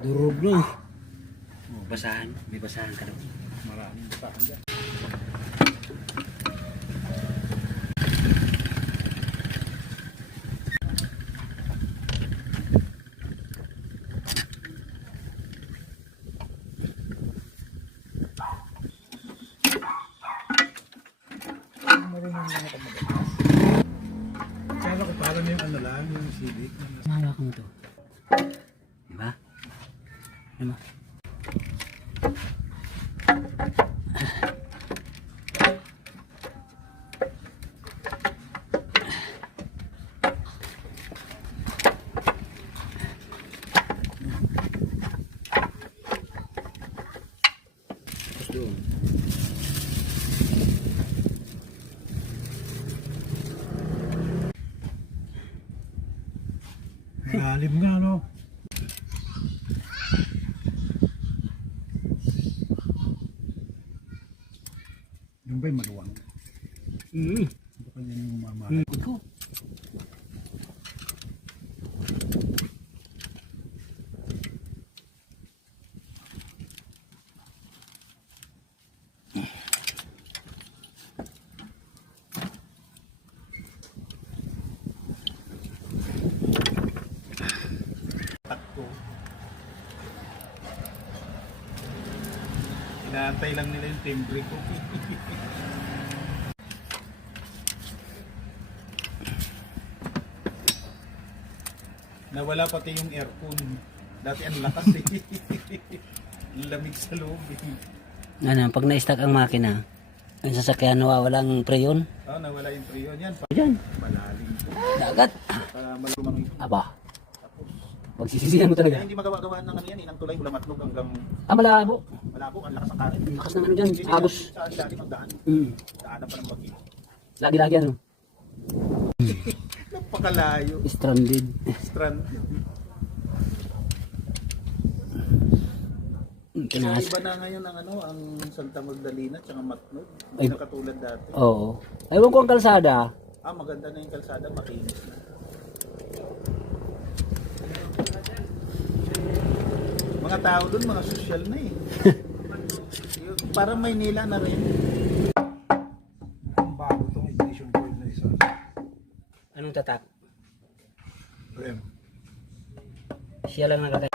Durog no. Oh, basahan. May basahan ka daw. Maraming basahan dyan. Marunong na ako mag-atas. Kala ko parang yung ano lang, yung silik. Mahawak mo to. Diba? Diba? Tapos doon. Malalim nga, no? Yung ba'y maluwang? Baka yan yung mamahal. Ikaw. Takto. Inaantay lang nila yung timbre ko. Nawala pati yung aircon. Dati ang lakas eh. Lamig sa loob eh. Ano, pag na-stack ang makina, ang sasakyan nawawala ang preyon. Oh, nawala yung priyon yan. Diyan. Malalim. Dagat. Malumang ito. Aba. Pagsisisihan mo talaga. Hindi magawa-gawa ng ano yan. Inang tulay mula matlog hanggang Malabo. malabo. Ang lakas ng kanin. Ang lakas ng ano dyan. Agos. Saan dati magdaan. Daanan pa ng bagyo. Lagi-lagi ano. Napakalayo. Stranded. Strand. Pinas. Iba na ngayon ang ano, ang Santa Magdalena at Matnog. Ay. Hindi na katulad dati. Oo. Ewan ko ang kalsada. Maganda na yung kalsada, makinis na. Mga tao doon, mga social na eh. Parang Maynila na rin. Ang bago itong ignition coil na isa. Anong tatak? Rem. Siya lang nakaka